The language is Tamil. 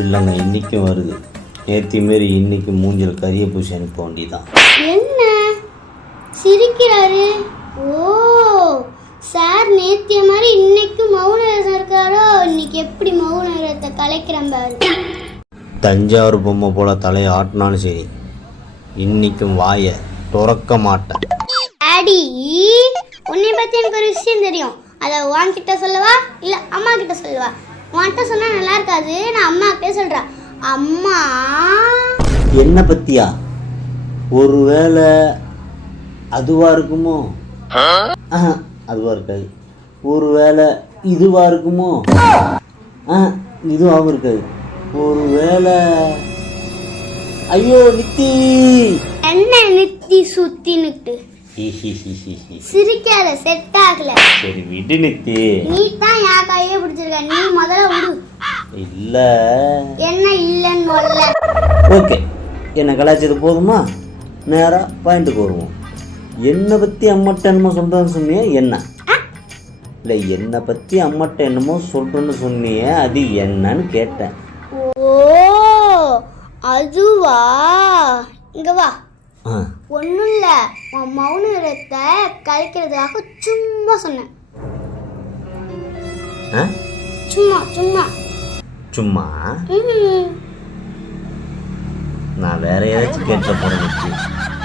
இல்லைங்க இன்றைக்கும் வருது. நேற்று மாரி இன்னைக்கு மூஞ்சில் கரிய பூசி அனுப்ப வேண்டியதான் என்ன? சிரிக்கிறாரு? ஓ சார் நேத்திய மாதிரி இன்னைக்கு மௌன விரதம் இருக்காரோ? இன்னைக்கு எப்படி மௌன விரதத்தை கலைக்கிறேன் பாரு. தஞ்சாவூர் பொம்மை போல தலையை ஆட்டினாலும் சரி இன்னைக்கும் வாயை துறக்க மாட்டேன். அடி உன்னை பத்தி எனக்கு ஒரு விஷயம் தெரியும். அதை உன்கிட்ட சொல்லவா? இல்ல அம்மா கிட்ட சொல்லவா? உன்கிட்ட சொன்னா நல்லா இருக்காது. நான் அம்மா கிட்டே சொல்றேன். அம்மா. என்ன பத்தியா? ஒருவேளை அதுவா இருக்குமோ? அதுவா இருக்காது. ஒருவேளை இதுவா இருக்குமோ? இதுவாகவும் இருக்காது. ஒருவேளை ஐயோ நித்தி! என்ன நித்தி சுத்தினுட்டு ஹிஹிஹிஹிஹி. சிரிக்காத செட் ஆகல. சரி விடு நித்தி. நீ தான் என் கையே பிடிச்சிருக்க. நீ முதல்ல விடு இல்ல. என்ன இல்லைன்னு சொல்ல. ஓகே. என்ன கலாச்சது போதுமா? நேரா பாயிண்ட்டுக்கு வருவோம். என்னை பற்றி அம்மாட்ட என்னமோ சொல்கிறேன்னு சொன்னியே என்ன? இல்லை என்னை பற்றி அம்மாட்ட என்னமோ சொல்கிறேன்னு சொன்னியே அது என்னன்னு கேட்டேன். ஓ அதுவா? இங்க வா. ஒன்றும் இல்லை. உன் மௌன விரத்தை கலைக்கிறதுக்காக சும்மா சொன்னேன். சும்மா சும்மா. சும்மா. நான் வேற ஏதாச்சும் கேட்ட போகிறேன்